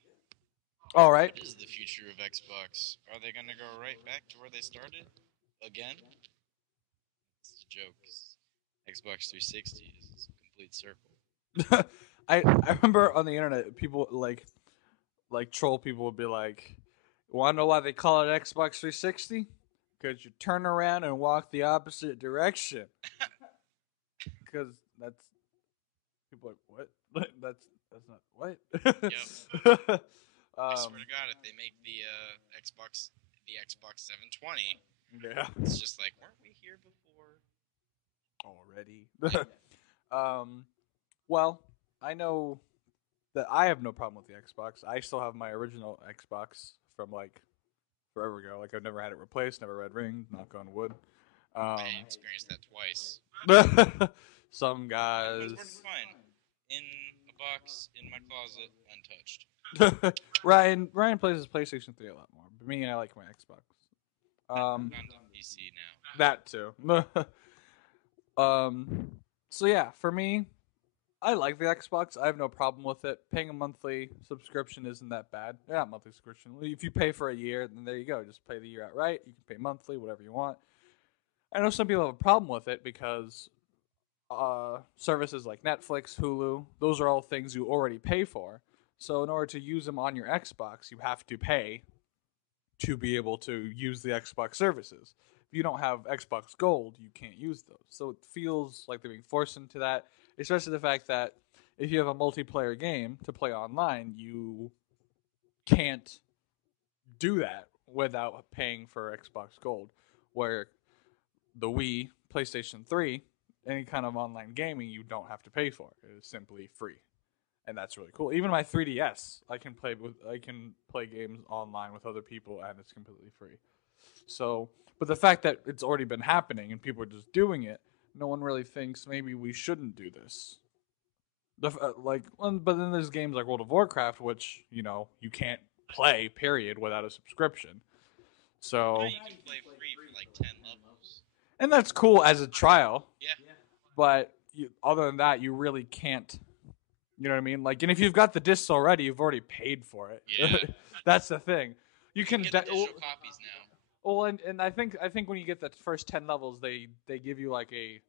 All right. What is the future of Xbox? Are they going to go right back to where they started? Again? It's a joke. Xbox 360 is a complete circle. I remember on the internet, people like troll people would be like, want to know why they call it Xbox 360? Because you turn around and walk the opposite direction. Because that's people are like, what? That's not what? Yep. I swear to God, if they make the Xbox, the Xbox 720. Yeah. It's just like, weren't we here before? Already. Well, I know that I have no problem with the Xbox. I still have my original Xbox from like forever ago. Like I've never had it replaced, never red ring, knock on wood. I experienced that twice. Some It guys. was fine. In a box in my closet, untouched. Ryan plays his PlayStation 3 a lot more. But me, I like my Xbox. On PC now. That too. So yeah, for me, I like the Xbox. I have no problem with it. Paying a monthly subscription isn't that bad. Yeah, monthly subscription. If you pay for a year, then there you go. Just pay the year outright. You can pay monthly, whatever you want. I know some people have a problem with it because services like Netflix, Hulu, those are all things you already pay for. So in order to use them on your Xbox, you have to pay to be able to use the Xbox services. If you don't have Xbox Gold, you can't use those. So it feels like they're being forced into that, especially the fact that if you have a multiplayer game to play online, you can't do that without paying for Xbox Gold, where the Wii, PlayStation 3, any kind of online gaming you don't have to pay for. It is simply free. And that's really cool. Even my 3DS, I can play games online with other people and it's completely free. So, but the fact that it's already been happening and people are just doing it, no one really thinks maybe we shouldn't do this. But then there's games like World of Warcraft, which you can't play period without a subscription. So, You can play free for like 10 levels. and that's cool as a trial. Yeah. But other than that, you really can't. You know what I mean? Like, and if you've got the discs already, you've already paid for it. Yeah. That's the thing. You can get the digital copies now. Well, and I think when you get the first 10 levels, they give you like a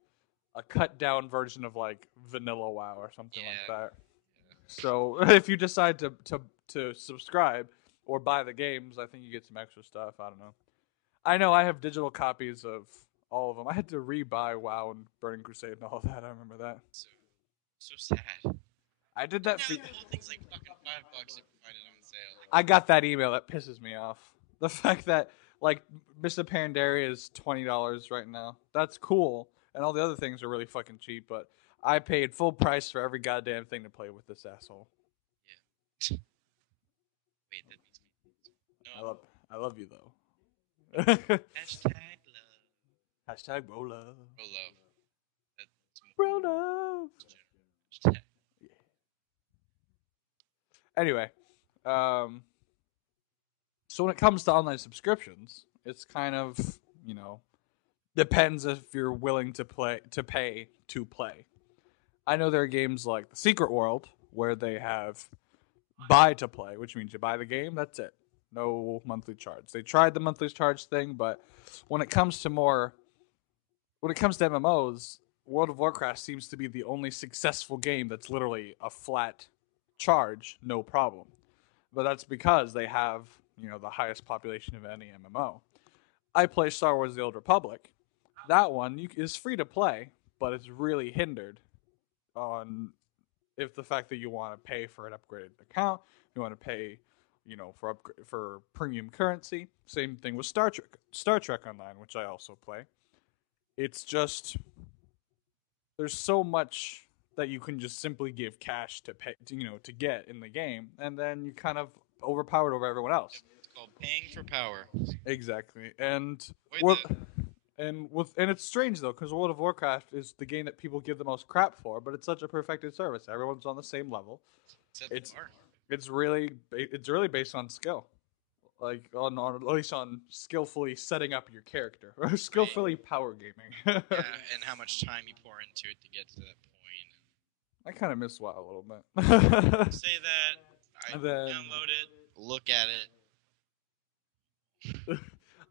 cut down version of like vanilla WoW or something like that. Yeah. So if you decide to subscribe or buy the games, I think you get some extra stuff. I don't know. I know I have digital copies of all of them. I had to re-buy WoW and Burning Crusade and all that. I remember that. So sad. I did that Now for. the whole thing's like fucking $5 if you find it on sale. I got that email. That pisses me off. The fact that like Mr. Pandaria is $20 right now. That's cool, and all the other things are really fucking cheap. But I paid full price for every goddamn thing to play with this asshole. Yeah. Wait, that makes me. No. I love you though. Hashtag love. Hashtag bro love. Bro love. That's Bro love. Hashtag. Anyway, so when it comes to online subscriptions, it's kind of depends if you're willing to pay to play. I know there are games like The Secret World where they have buy to play, which means you buy the game, that's it. No monthly charge. They tried the monthly charge thing, but when it comes to MMOs, World of Warcraft seems to be the only successful game that's literally a flat charge, no problem. But that's because they have, the highest population of any MMO. I play Star Wars The Old Republic. That one is free to play, but it's really hindered on if the fact that you want to pay for an upgraded account, you want to pay, for premium currency. Same thing with Star Trek Online, which I also play. It's just there's so much that you can just simply give cash to pay, to get in the game, and then you kind of overpowered over everyone else. It's called paying for power. Exactly, and Wait, and it's strange though, because World of Warcraft is the game that people give the most crap for, but it's such a perfected service. Everyone's on the same level. It's really based on skill, like on at least on skillfully setting up your character, or skillfully power gaming. Yeah, and how much time you pour into it to get to that point. I kind of miss WoW a little bit. Say that. Download it. Look at it.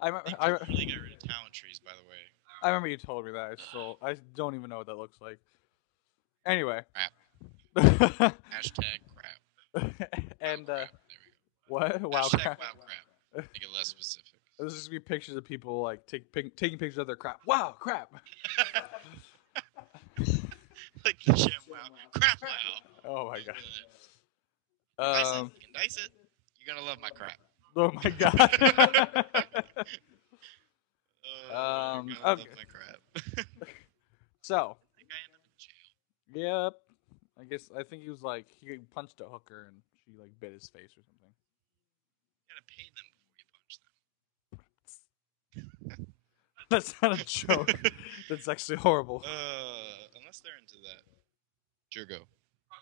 I really got rid of talent trees, by the way. I remember you told me that. I don't even know what that looks like. Anyway. Crap. Hashtag crap. And crap. There we go. what? Wow Hashtag crap. wow crap. Make it less specific. There's just be pictures of people like taking pictures of their crap. Wow crap. Like the gem wow. Crap wow. Oh my god. Dice it. You can dice it. You're gonna love my crap. Oh my god. I Okay. love my crap. So, That guy ended up in jail. yep. I think he was like he punched a hooker and she like bit his face or something. You gotta pay them before you punch them. That's not a joke. That's actually horrible. Unless they're into that. Sure, go.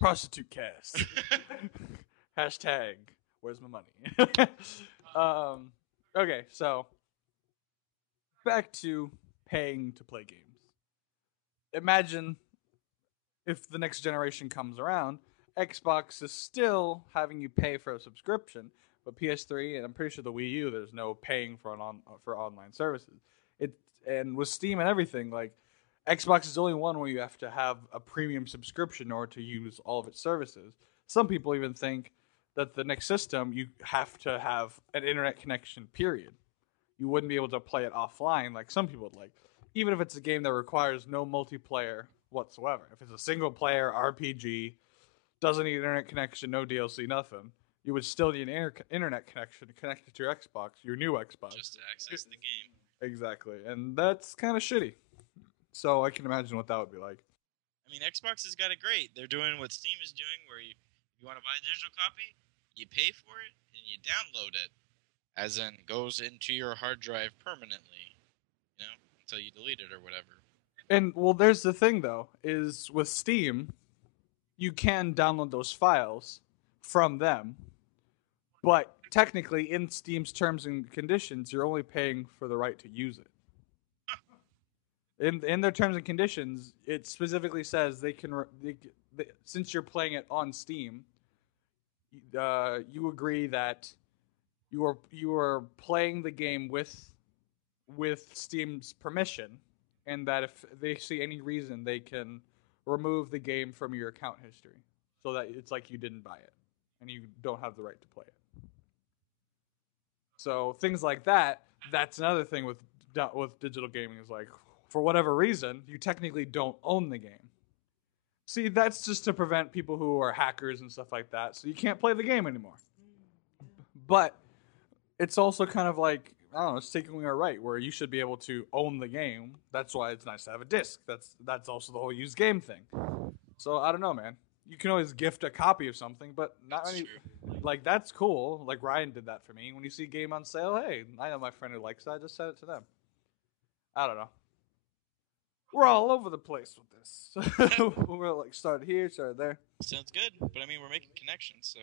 Prostitute cast. Hashtag where's my money? Okay, so back to paying to play games. Imagine if the next generation comes around, Xbox is still having you pay for a subscription, but PS3 and I'm pretty sure the Wii U, there's no paying for for online services. And with Steam and everything, like Xbox is the only one where you have to have a premium subscription in order to use all of its services. Some people even think that the next system you have to have an internet connection. Period. You wouldn't be able to play it offline like some people would like, even if it's a game that requires no multiplayer whatsoever. If it's a single player RPG, doesn't need internet connection, no DLC, nothing, you would still need an internet connection to connect it to your Xbox, your new Xbox. Just to access the game. Exactly, and that's kind of shitty. So I can imagine what that would be like. I mean, Xbox has got it great. They're doing what Steam is doing, where you want to buy a digital copy, you pay for it, and you download it, as in goes into your hard drive permanently, until you delete it or whatever. And well, there's the thing though, is with Steam, you can download those files from them, but technically in Steam's terms and conditions, you're only paying for the right to use it. In their terms and conditions, it specifically says since you're playing it on Steam, you agree that you are playing the game with Steam's permission, and that if they see any reason, they can remove the game from your account history, so that it's like you didn't buy it and you don't have the right to play it. So things like that. That's another thing with digital gaming is like, for whatever reason, you technically don't own the game. See, that's just to prevent people who are hackers and stuff like that, so you can't play the game anymore. But it's also kind of like, I don't know, it's taking away a right where you should be able to own the game. That's why it's nice to have a disc. That's also the whole used game thing. So I don't know, man. You can always gift a copy of something, but not any. Like, that's cool. Like Ryan did that for me. When you see a game on sale, hey, I know my friend who likes it. I just send it to them. I don't know. We're all over the place with this. We're like started here, started there. Sounds good, but I mean, we're making connections, so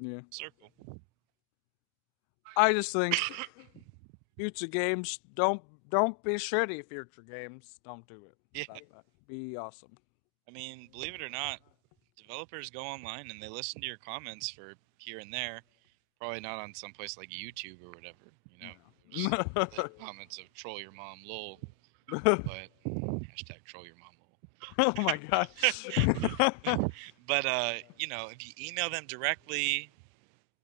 Yeah. circle. I just think future games don't be shitty. Future games, don't do it. Yeah. Stop that. Be awesome. I mean, believe it or not, developers go online and they listen to your comments for here and there. Probably not on some place like YouTube or whatever, Just like comments of troll your mom lol. But hashtag troll your mom lol. Oh my god. But if you email them directly,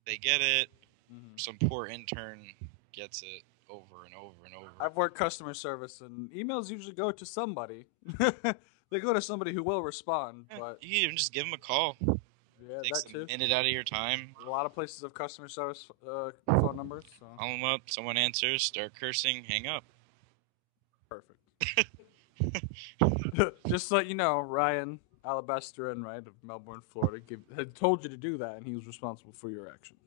they get it. Mhm. Some poor intern gets it over and over and over. I've worked customer service, and emails usually go to somebody. They go to somebody who will respond, but You can even just give them a call. yeah, Takes that too. a minute out of your time. A lot of places have customer service phone numbers, so Call them up. Someone answers. Start cursing. Hang up. perfect. Just to let you know, Ryan Alabastrin, right, of Melbourne, Florida, had told you to do that, and he was responsible for your actions.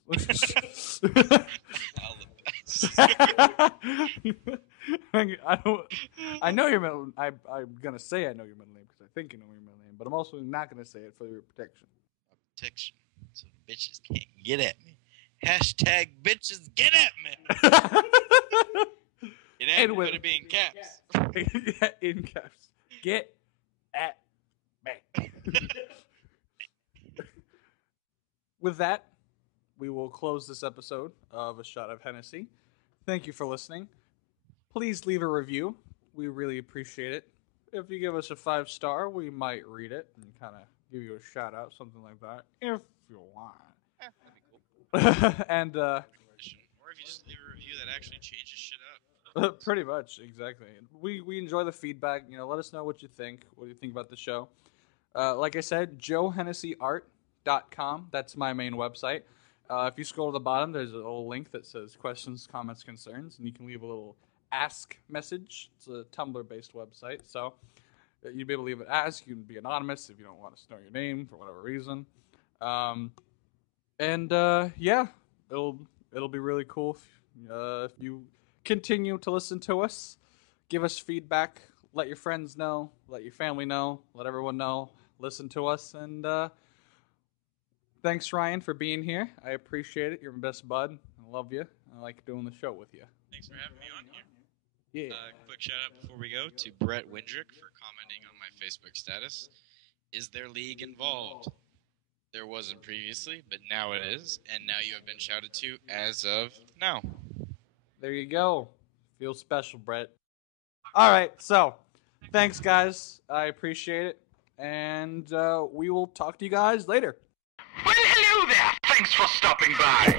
I know your middle. I'm gonna say I know your middle name because I think I know your middle name, but I'm also not gonna say it for your protection. Protection. So bitches can't get at me. Hashtag bitches get at me. It ain't And with- gonna be in caps. In caps. Get at me. With that, we will close this episode of A Shot of Hennessy. Thank you for listening. Please leave a review. We really appreciate it. If you give us a 5-star, we might read it and kind of give you a shout out, something like that, if you want. That'd be cool. And Or if you just leave a review that actually changes shit up. pretty much, exactly. We enjoy the feedback. Let us know what you think. What do you think about the show? Like I said, joehennessyart.com. That's my main website. If you scroll to the bottom, there's a little link that says questions, comments, concerns, and you can leave a little ask message. It's a Tumblr-based website, so you'd be able to leave an ask. You can be anonymous if you don't want us to know your name for whatever reason. Yeah, it'll be really cool if you continue to listen to us, give us feedback, let your friends know, let your family know, let everyone know, listen to us, and thanks, Ryan, for being here. I appreciate it. You're my best bud. I love you. I like doing the show with you. Thanks for having me on here. Yeah. Quick shout out before we go to Brett Windrick for commenting on my Facebook status. Is there league involved? There wasn't previously, but now it is, and now you have been shouted to as of now. There you go. Feels special, Brett. All right, so thanks, guys. I appreciate it, and we will talk to you guys later. Well, hello there. Thanks for stopping by.